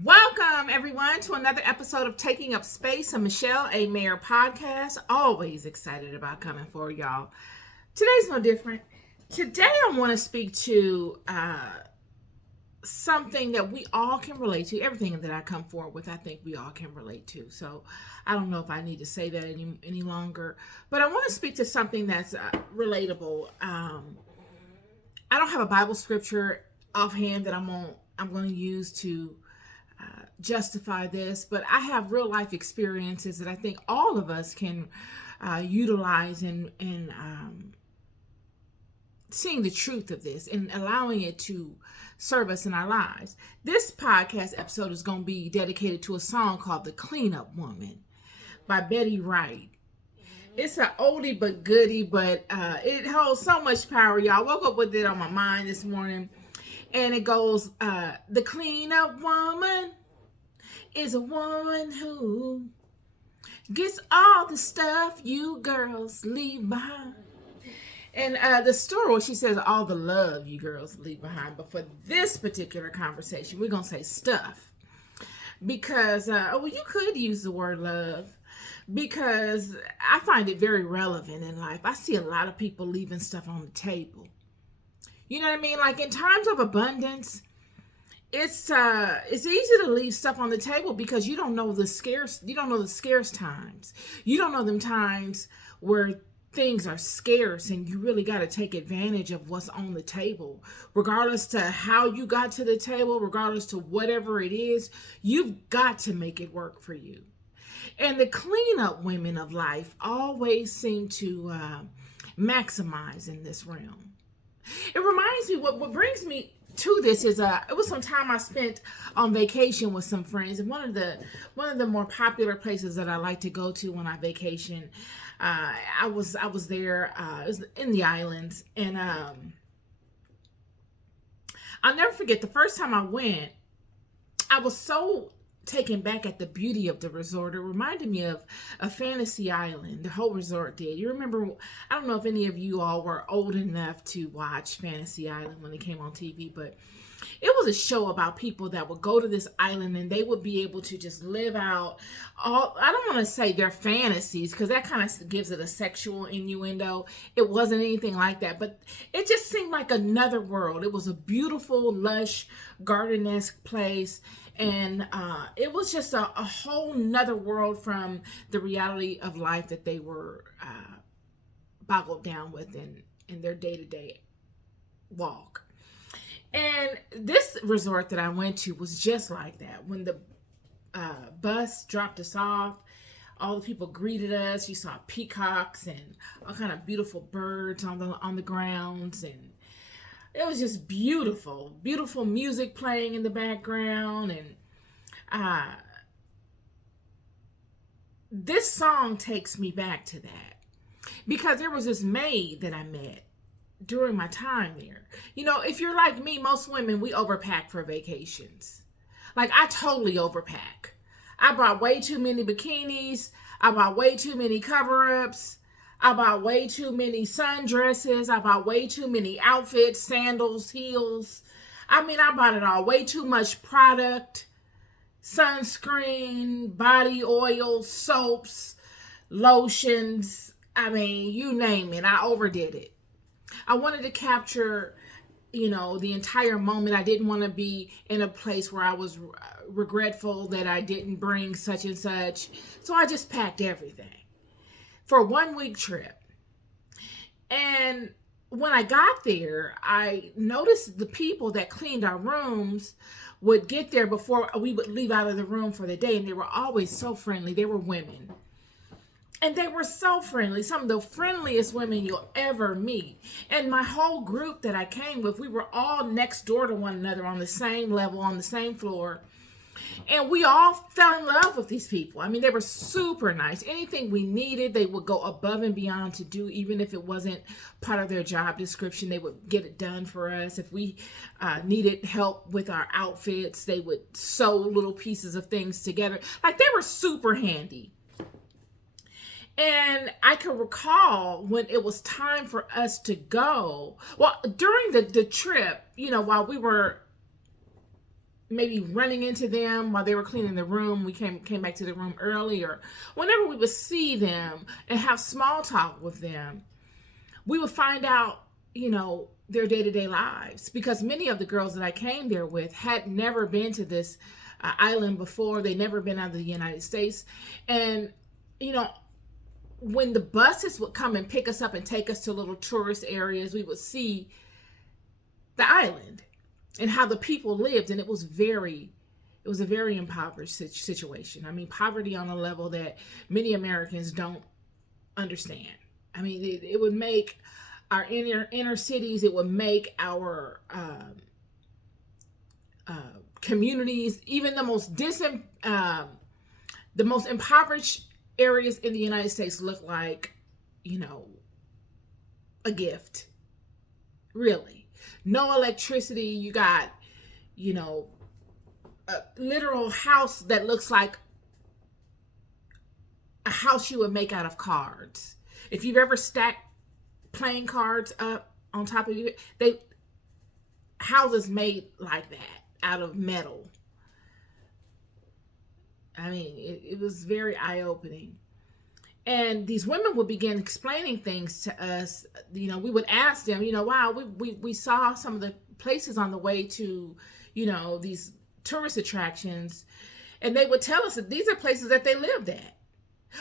Welcome, everyone, to another episode of Taking Up Space, a Michelle A. Mayer podcast. Always excited about coming for y'all. Today's no different. Today, I want to speak to something that we all can relate to. Everything that I come forward with, I think we all can relate to. So, I don't know if I need to say that any longer, but I want to speak to something that's relatable. I don't have a Bible scripture offhand that I'm going to use to justify this, but I have real life experiences that I think all of us can utilize in seeing the truth of this and allowing it to serve us in our lives. This podcast episode is going to be dedicated to a song called "The Cleanup Woman" by Betty Wright. It's an oldie but goodie, but it holds so much power, y'all. Woke up with it on my mind this morning, and it goes, "The cleanup woman is a woman who gets all the stuff you girls leave behind." And the story, she says, all the love you girls leave behind. But for this particular conversation, we're going to say stuff. Because, you could use the word love. Because I find it very relevant in life. I see a lot of people leaving stuff on the table. You know what I mean? Like in times of abundance, it's easy to leave stuff on the table because you don't know the scarce times. You don't know them times where things are scarce and you really got to take advantage of what's on the table. Regardless to how you got to the table, regardless to whatever it is, you've got to make it work for you. And the cleanup women of life always seem to maximize in this realm. It reminds me, what brings me to this is it was some time I spent on vacation with some friends, and one of the more popular places that I like to go to when I vacation, I was there, it was in the islands, and I'll never forget the first time I went. I was so taken back at the beauty of the resort. It reminded me of a Fantasy Island. The whole resort did. You remember, I don't know if any of you all were old enough to watch Fantasy Island when it came on TV, but it was a show about people that would go to this island and they would be able to just live out all, I don't want to say their fantasies because that kind of gives it a sexual innuendo. It wasn't anything like that, but it just seemed like another world. It was a beautiful, lush, garden-esque place. And it was just a whole nother world from the reality of life that they were boggled down with in their day-to-day walk. And this resort that I went to was just like that. When the bus dropped us off, all the people greeted us. You saw peacocks and all kind of beautiful birds on the grounds, and it was just beautiful, beautiful music playing in the background. And this song takes me back to that because there was this maid that I met during my time there. You know, if you're like me, most women, we overpack for vacations. Like, I totally overpack. I bought way too many bikinis. I bought way too many cover-ups. I bought way too many sundresses. I bought way too many outfits, sandals, heels. I mean, I bought it all. Way too much product, sunscreen, body oil, soaps, lotions. I mean, you name it. I overdid it. I wanted to capture, the entire moment. I didn't want to be in a place where I was regretful that I didn't bring such and such. So I just packed everything for a 1-week trip. And when I got there, I noticed the people that cleaned our rooms would get there before we would leave out of the room for the day. And they were always so friendly. They were women. And they were so friendly. Some of the friendliest women you'll ever meet. And my whole group that I came with, we were all next door to one another on the same level, on the same floor. And we all fell in love with these people. I mean, they were super nice. Anything we needed, they would go above and beyond to do, even if it wasn't part of their job description. They would get it done for us. If we needed help with our outfits, they would sew little pieces of things together. Like, they were super handy. And I can recall when it was time for us to go. Well, during the trip, while we were maybe running into them while they were cleaning the room. We came back to the room early, or whenever we would see them and have small talk with them, we would find out, their day-to-day lives, because many of the girls that I came there with had never been to this island before. They never been out of the United States. And when the buses would come and pick us up and take us to little tourist areas, we would see the island and how the people lived. And it was a very impoverished situation. I mean, poverty on a level that many Americans don't understand. I mean, it would make our inner cities, it would make our communities, even the most impoverished areas in the United States, look like, a gift. Really. No electricity. You got, a literal house that looks like a house you would make out of cards. If you've ever stacked playing cards up on top of you, houses made like that out of metal. I mean, it was very eye-opening. And these women would begin explaining things to us. We would ask them, wow, we saw some of the places on the way to, these tourist attractions. And they would tell us that these are places that they lived at.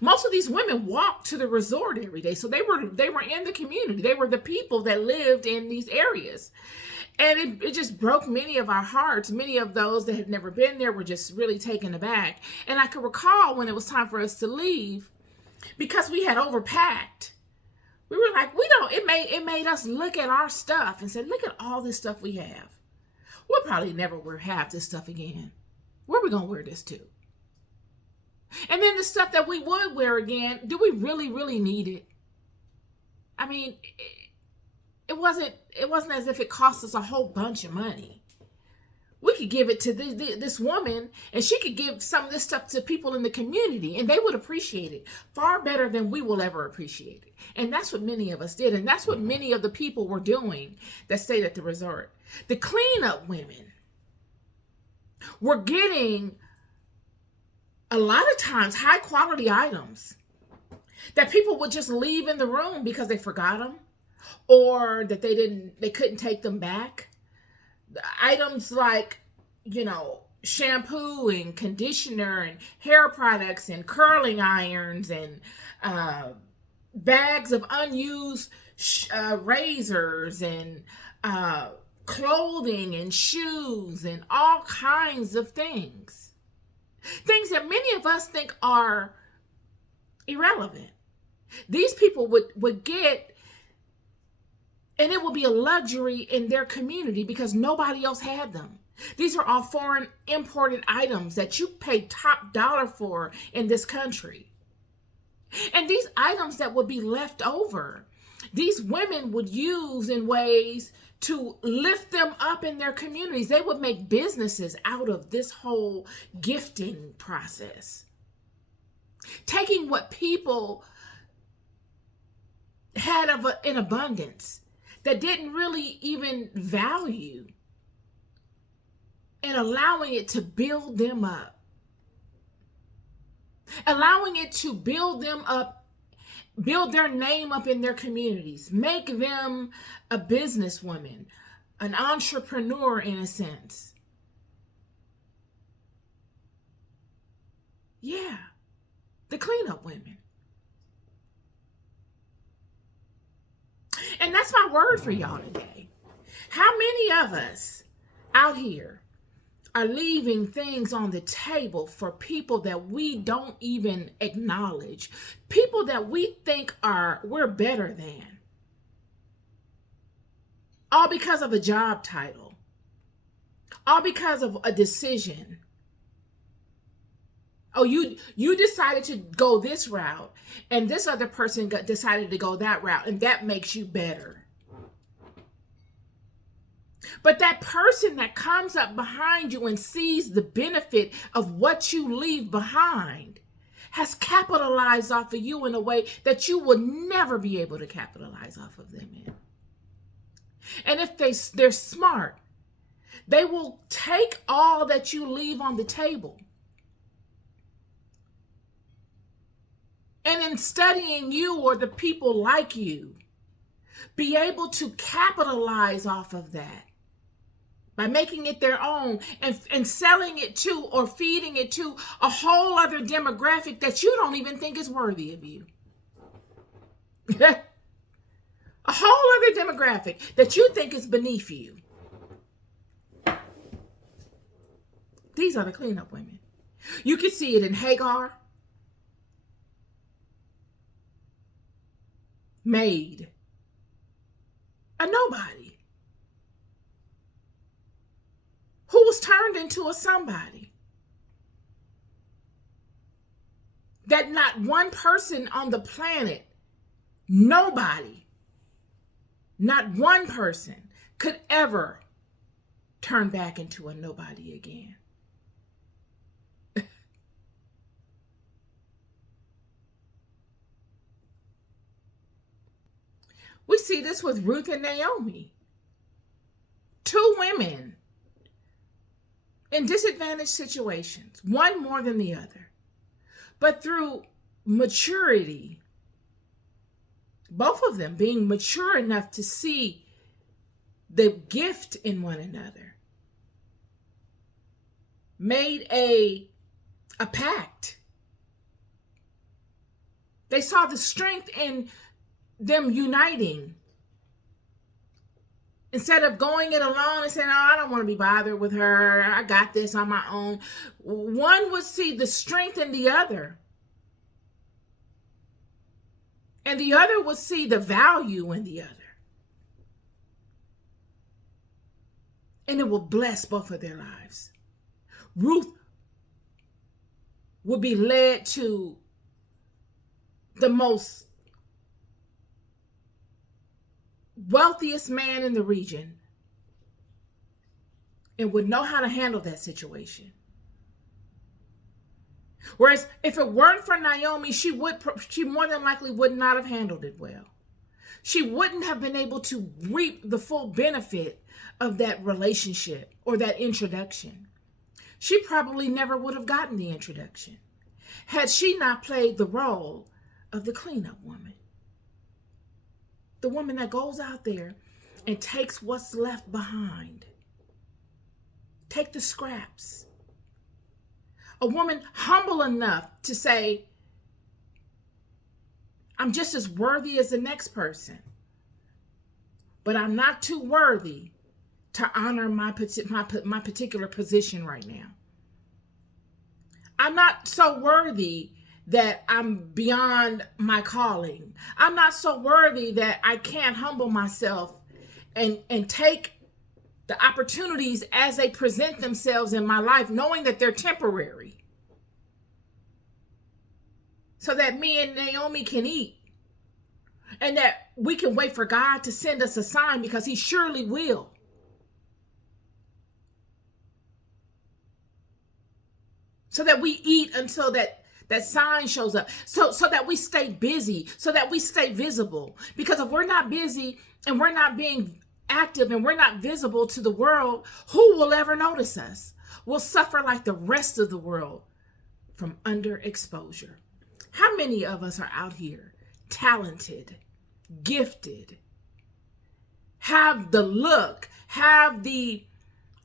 Most of these women walked to the resort every day. So they were in the community. They were the people that lived in these areas. And it just broke many of our hearts. Many of those that had never been there were just really taken aback. And I could recall when it was time for us to leave, because we had overpacked, we were like, it made us look at our stuff and say, look at all this stuff we have. We'll probably never wear half this stuff again. Where are we going to wear this to? And then the stuff that we would wear again, do we really, really need it? I mean, it wasn't as if it cost us a whole bunch of money. We could give it to this woman, and she could give some of this stuff to people in the community, and they would appreciate it far better than we will ever appreciate it. And that's what many of us did, and that's what many of the people were doing that stayed at the resort. The cleanup women were getting, a lot of times, high quality items that people would just leave in the room because they forgot them, or that they couldn't take them back. Items like, shampoo and conditioner and hair products and curling irons and bags of unused razors and clothing and shoes and all kinds of things. Things that many of us think are irrelevant. These people would get, and it will be a luxury in their community because nobody else had them. These are all foreign imported items that you pay top dollar for in this country. And these items that would be left over, these women would use in ways to lift them up in their communities. They would make businesses out of this whole gifting process. Taking what people had in abundance that didn't really even value, and allowing it to build them up. Allowing it to build them up, build their name up in their communities, make them a businesswoman, an entrepreneur in a sense. Yeah, the cleanup women. And that's my word for y'all today. How many of us out here are leaving things on the table for people that we don't even acknowledge, people that we think we're better than, all because of a job title, all because of a decision? Oh, you decided to go this route, and this other person decided to go that route, and that makes you better. But that person that comes up behind you and sees the benefit of what you leave behind has capitalized off of you in a way that you will never be able to capitalize off of them in. And if they're smart, They will take all that you leave on the table. And in studying you or the people like you, be able to capitalize off of that by making it their own and selling it to or feeding it to a whole other demographic that you don't even think is worthy of you. A whole other demographic that you think is beneath you. These are the cleanup women. You can see it in Hagar, maid, a nobody, who was turned into a somebody. That not one person on the planet, nobody, not one person could ever turn back into a nobody again. We see this with Ruth and Naomi. Two women in disadvantaged situations, one more than the other. But through maturity, both of them being mature enough to see the gift in one another, made a pact. They saw the strength in them uniting. Instead of going it alone and saying, oh, I don't want to be bothered with her, I got this on my own. One would see the strength in the other. And the other would see the value in the other. And it will bless both of their lives. Ruth would be led to the most wealthiest man in the region and would know how to handle that situation. Whereas if it weren't for Naomi, she more than likely would not have handled it well. She wouldn't have been able to reap the full benefit of that relationship or that introduction. She probably never would have gotten the introduction had she not played the role of the cleanup woman. The woman that goes out there and takes what's left behind. Take the scraps. A woman humble enough to say, I'm just as worthy as the next person, but I'm not too worthy to honor my particular position right now. I'm not so worthy that I'm beyond my calling. I'm not so worthy that I can't humble myself and take the opportunities as they present themselves in my life, knowing that they're temporary, so that me and Naomi can eat, and that we can wait for God to send us a sign, because he surely will. So that we eat until that sign shows up, so that we stay busy, so that we stay visible. Because if we're not busy and we're not being active and we're not visible to the world, who will ever notice us? We'll suffer like the rest of the world from underexposure. How many of us are out here talented, gifted, have the look, have the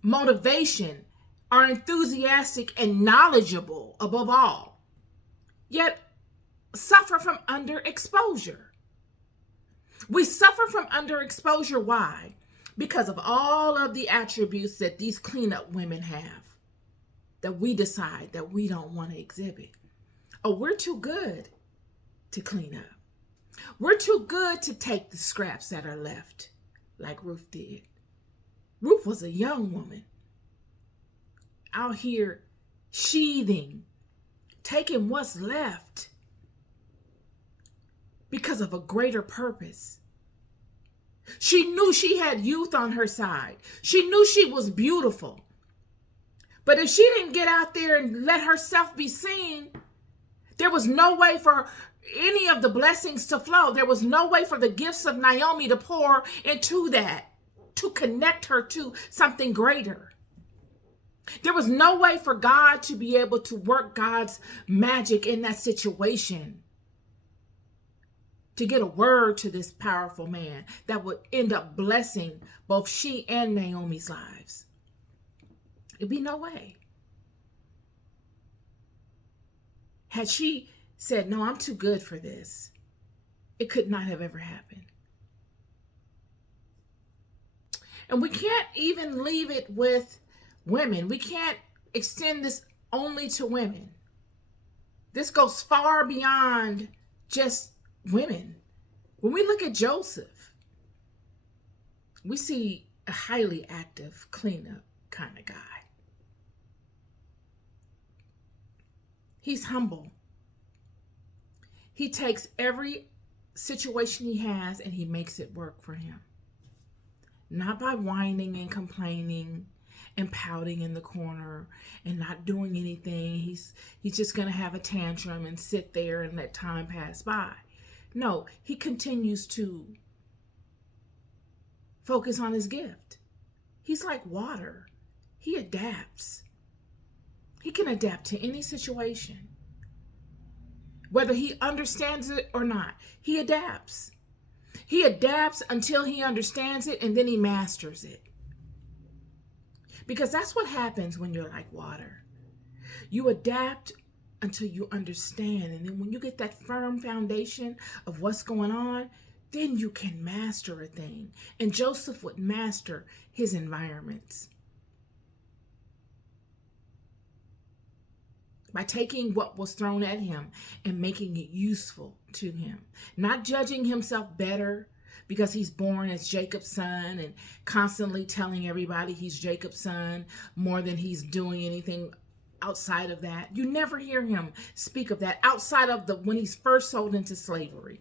motivation, are enthusiastic and knowledgeable above all, yet suffer from underexposure? We suffer from underexposure. Why? Because of all of the attributes that these cleanup women have that we decide that we don't want to exhibit. Oh, we're too good to clean up. We're too good to take the scraps that are left, like Ruth did. Ruth was a young woman out here sheathing, taking what's left because of a greater purpose. She knew she had youth on her side. She knew she was beautiful. But if she didn't get out there and let herself be seen, there was no way for any of the blessings to flow. There was no way for the gifts of Naomi to pour into that to connect her to something greater. There was no way for God to be able to work God's magic in that situation to get a word to this powerful man that would end up blessing both she and Naomi's lives. It'd be no way. Had she said, no, I'm too good for this, it could not have ever happened. And we can't even leave it with women. We can't extend this only to women. This goes far beyond just women. When we look at Joseph, we see a highly active cleanup kind of guy. He's humble. He takes every situation he has and he makes it work for him. Not by whining and complaining and pouting in the corner and not doing anything. He's just going to have a tantrum and sit there and let time pass by. No, he continues to focus on his gift. He's like water. He adapts. He can adapt to any situation. Whether he understands it or not, he adapts. He adapts until he understands it, and then he masters it. Because that's what happens when you're like water. You adapt until you understand. And then when you get that firm foundation of what's going on, then you can master a thing. And Joseph would master his environments by taking what was thrown at him and making it useful to him. Not judging himself better because he's born as Jacob's son and constantly telling everybody he's Jacob's son more than he's doing anything outside of that. You never hear him speak of that outside of when he's first sold into slavery.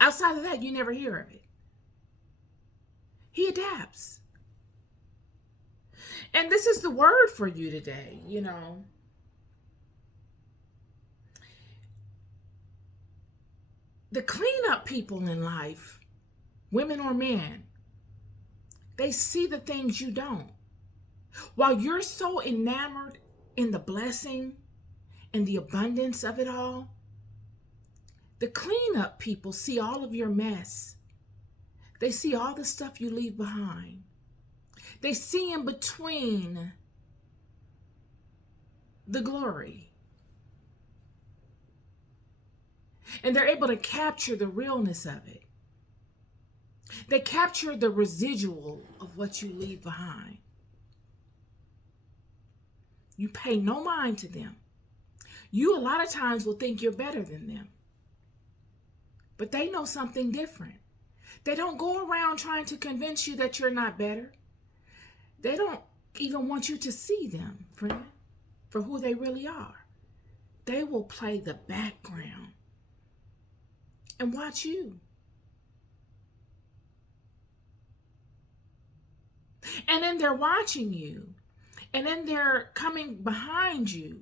Outside of that, you never hear of it. He adapts. And this is the word for you today, The cleanup people in life, women or men, they see the things you don't. While you're so enamored in the blessing and the abundance of it all, the cleanup people see all of your mess. They see all the stuff you leave behind. They see in between the glory. And they're able to capture the realness of it. They capture the residual of what you leave behind. You pay no mind to them. You a lot of times will think you're better than them. But they know something different. They don't go around trying to convince you that you're not better. They don't even want you to see them, friend, for who they really are. They will play the background and watch you. And then they're watching you. And then they're coming behind you.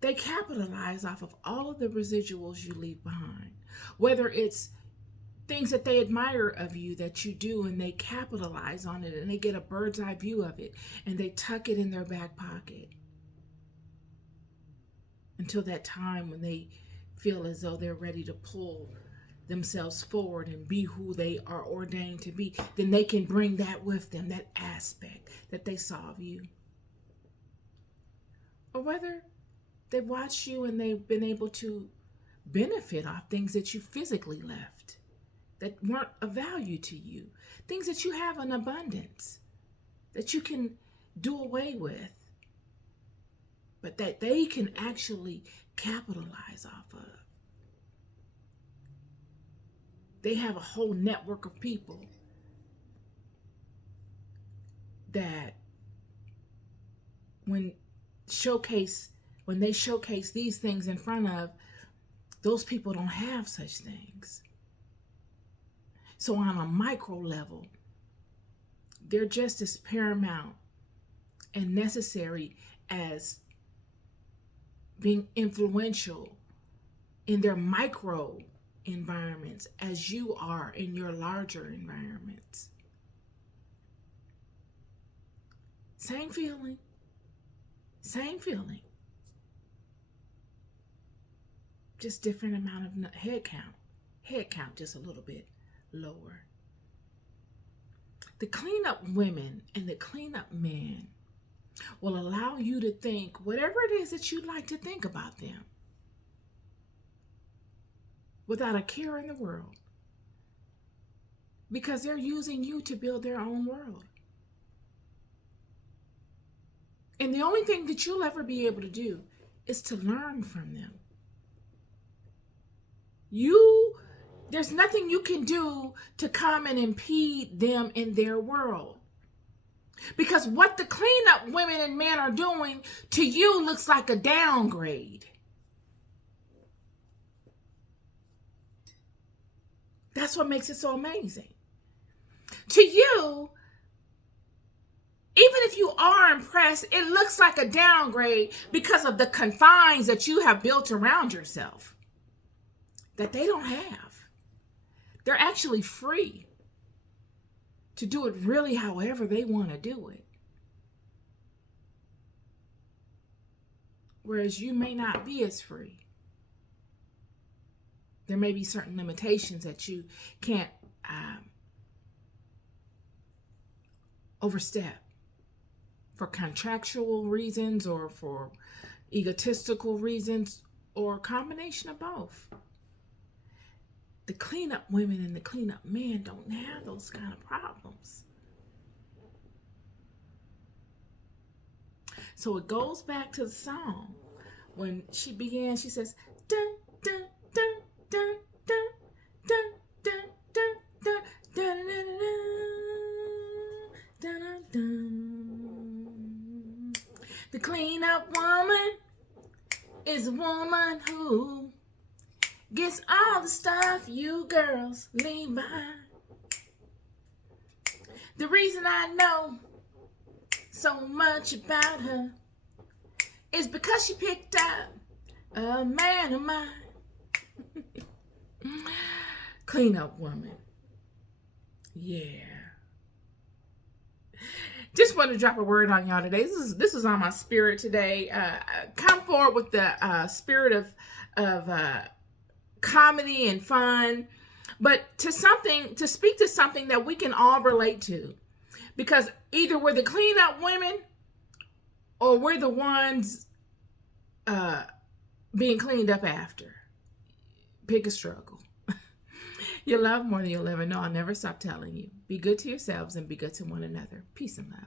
They capitalize off of all of the residuals you leave behind. Whether it's things that they admire of you that you do, and they capitalize on it and they get a bird's eye view of it and they tuck it in their back pocket until that time when they feel as though they're ready to pull themselves forward and be who they are ordained to be. Then they can bring that with them, that aspect that they saw of you. Or whether they've watched you and they've been able to benefit off things that you physically left that weren't of value to you, things that you have in abundance that you can do away with, but that they can actually capitalize off of. They have a whole network of people that when they showcase these things in front of, those people don't have such things. So on a micro level, they're just as paramount and necessary as being influential in their micro environments as you are in your larger environments. Same feeling. Same feeling. Just different amount of head count. Head count just a little bit lower. The cleanup women and the cleanup men will allow you to think whatever it is that you'd like to think about them without a care in the world, because they're using you to build their own world. And the only thing that you'll ever be able to do is to learn from them. There's nothing you can do to come and impede them in their world. Because what the cleanup women and men are doing to you looks like a downgrade. That's what makes it so amazing. To you, even if you are impressed, it looks like a downgrade because of the confines that you have built around yourself that they don't have. They're actually free to do it really however they want to do it. Whereas you may not be as free. There may be certain limitations that you can't overstep for contractual reasons or for egotistical reasons or a combination of both. The cleanup women and the cleanup men don't have those kind of problems. So it goes back to the song. When she began, she says, dun, dun, dun, dun, dun, dun, dun, dun, dun, dun, dun, dun, dun. The cleanup woman is a woman who gets all the stuff you girls leave behind. The reason I know so much about her is because she picked up a man of mine. Cleanup woman. Yeah. Just want to drop a word on y'all today. This is on my spirit today. Come forward with the spirit of comedy and fun, but to speak to something that we can all relate to, because either we're the cleanup women or we're the ones being cleaned up after. Pick a struggle. You're loved more than you'll ever know. I'll never stop telling you. Be good to yourselves and be good to one another. Peace and love.